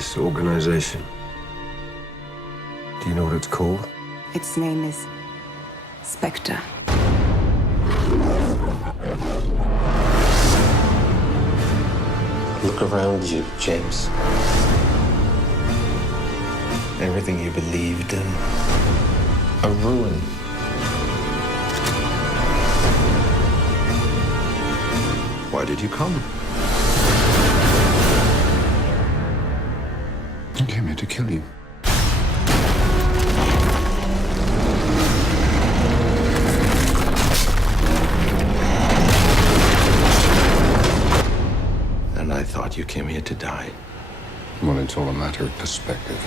this organization. Do you know what it's called? Its name is Spectre. Look around you, James. Everything you believed in, a ruin. Why did you come? I came here to kill you. And I thought you came here to die. Well, it's all a matter of perspective.